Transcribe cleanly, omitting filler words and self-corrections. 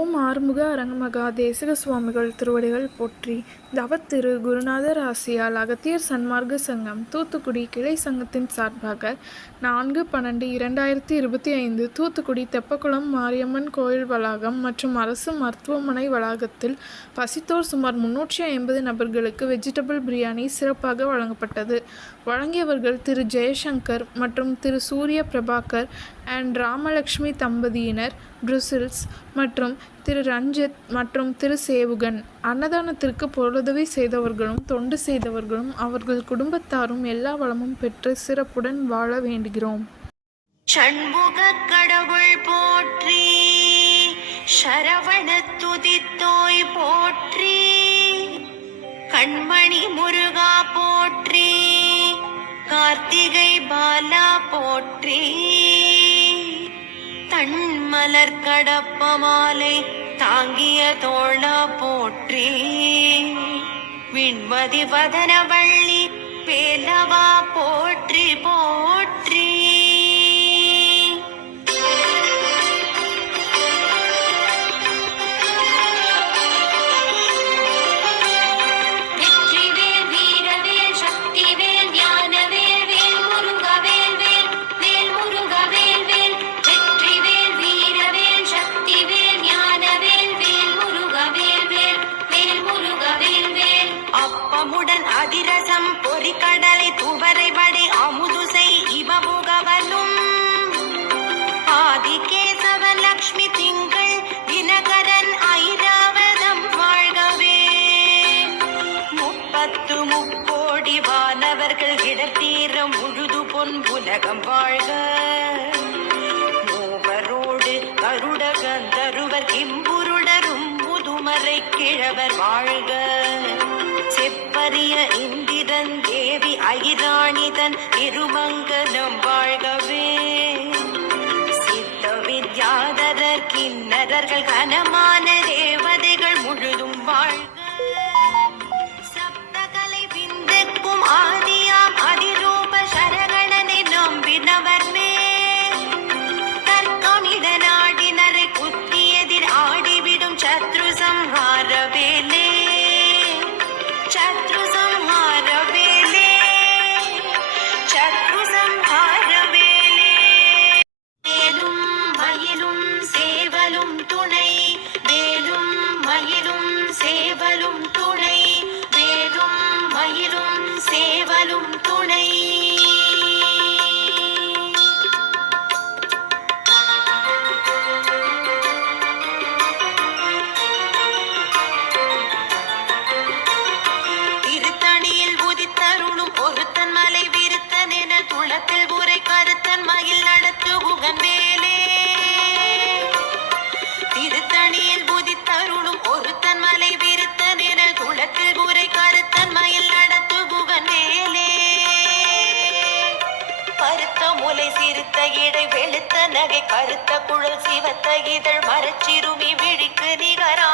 ஓம் ஆறுமுக அரங்கமகா தேசிக சுவாமிகள் திருவடிகள் போற்றி. தவத்திரு குருநாதர் ஆசியால் அகத்தியர் சன்மார்க்க சங்கம் தூத்துக்குடி கிளை சங்கத்தின் சார்பாக 4/12/2025 தூத்துக்குடி தெப்பக்குளம் மாரியம்மன் கோயில் வளாகம் மற்றும் அரசு மருத்துவமனை வளாகத்தில் பசித்தோர் சுமார் 350 நபர்களுக்கு வெஜிடபிள் பிரியாணி சிறப்பாக வழங்கப்பட்டது. வழங்கியவர்கள் திரு ஜெயசங்கர் மற்றும் திரு சூரிய பிரபாகர் அண்ட் ராமலட்சுமி தம்பதியினர், புருசில்ஸ், மற்றும் திரு ரஞ்சித் மற்றும் திரு சேவுகன். அன்னதானத்திற்கு பொருளுதவி செய்தவர்களும் தொண்டு செய்தவர்களும் அவர்கள் குடும்பத்தாரும் எல்லா வளமும் பெற்று சிறப்புடன் வாழ வேண்டுகிறோம். சண்முக கடவுள் போற்றி, சரவண துதித்தோய் போற்றி, கண்மணி முருகா போற்றி, கார்த்திகை பாலா போற்றி, தன்மலர் கடப்ப மாலை தாங்கிய தோளா போற்றி, விண்மதி வதனவள்ளி வேலவா போற்றி போற்றி. அதிரசம் பொறிக்கடலை துவரை வடை அமுதுசை இவமுகவனும் ஆதிகேசவன் லக்ஷ்மி திங்கள் தினகரன் ஐராவதம் வாழ்கவே. 30 முக்கோடி வானவர்கள் இடத்தீரம் முழுது பொன் உலகம் வாழ்க. மூவரோடு கருட கந்தருவர் கிம்புருடரும் முதுமறை கிழவர் வாழ்க. செப்பரிய இந்திரன் தேவி ஐராணிதன் திருமங்கலம் வாழ்கவே. சித்த வித்யாதரர் கிண்ணறர்கள் கனமான தேவதைகள் முழுதும் வாழ்க. சப்தகலை விந்துக்கும் ஆதியாம் அதிரூப சரகணனை நம்பினவர் மேல் தர்க்கமிட நாடினரை குத்தியதில் ஆடிவிடும் சத்ரு சம்ஹார வேலே. சத்ரு சம்ஹார வேலே, சத்ரு சம்ஹார வேலே. வேலும் மயிலும் சேவலும் துணை, வேலும் மயிலும் சேவலும் துணை, வேலும் மயிலும் சேவலும் துணை. திருத்தணியில் புதித்தருளும் ஒருத்தன் மலை விருத்தன் என துளத்தில் உரை கருத்தன் மயில் நடத்து புகன் வேலே. பருத்த முலை சிறுத்த இடை வெளுத்த நகை கருத்த குழல் சிவத்த இதழ் மரச்சிறுமி விழிக்கு நிகரா